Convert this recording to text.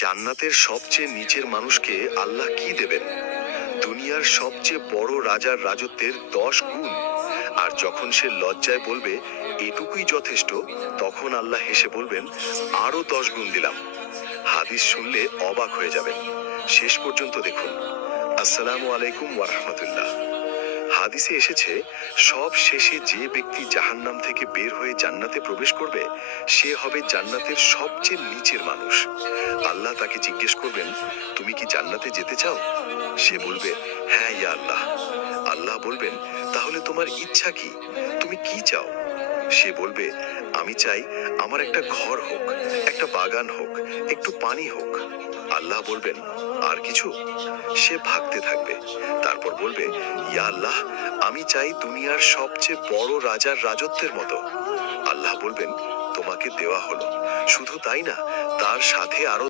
জান্নাতের সবচেয়ে নিচের মানুষকে আল্লাহ কি দেবেন? দুনিয়ার সবচেয়ে বড় রাজার রাজত্বের 10 গুণ। আর যখন সে লজ্জায় বলবে এটুকুই যথেষ্ট, তখন আল্লাহ হেসে বলবেন আরো 10 গুণ দিলাম। হাদিস শুনলে অবাক হয়ে যাবেন। শেষ পর্যন্ত দেখুন। আসসালামু আলাইকুম ওয়া রাহমাতুল্লাহ। হাদিসে এসেছে, সব শেষে যে ব্যক্তি জাহান্নাম থেকে বের হয়ে জান্নাতে প্রবেশ করবে, সে হবে জান্নাতের সবচেয়ে নিচের মানুষ। আল্লাহ তাকে জিজ্ঞেস করবেন, তুমি কি জান্নাতে যেতে চাও? সে বলবে, হ্যাঁ ইয়া আল্লাহ। আল্লাহ বলবেন, তাহলে তোমার ইচ্ছা কি? তুমি কি চাও? সে বলবে, আমি চাই আমার একটা ঘর হোক, একটা বাগান হোক, একটু পানি হোক। আল্লাহ বলবেন, আর কিছু? সে ভাগতে থাকবে। তারপর বলবে, ইয়া আল্লাহ, আমি চাই দুনিয়ার সবচেয়ে বড় রাজার রাজত্বের মতো। আল্লাহ বলবেন, তোমাকে দেওয়া হলো। শুধু তাই না, তার সাথে আরো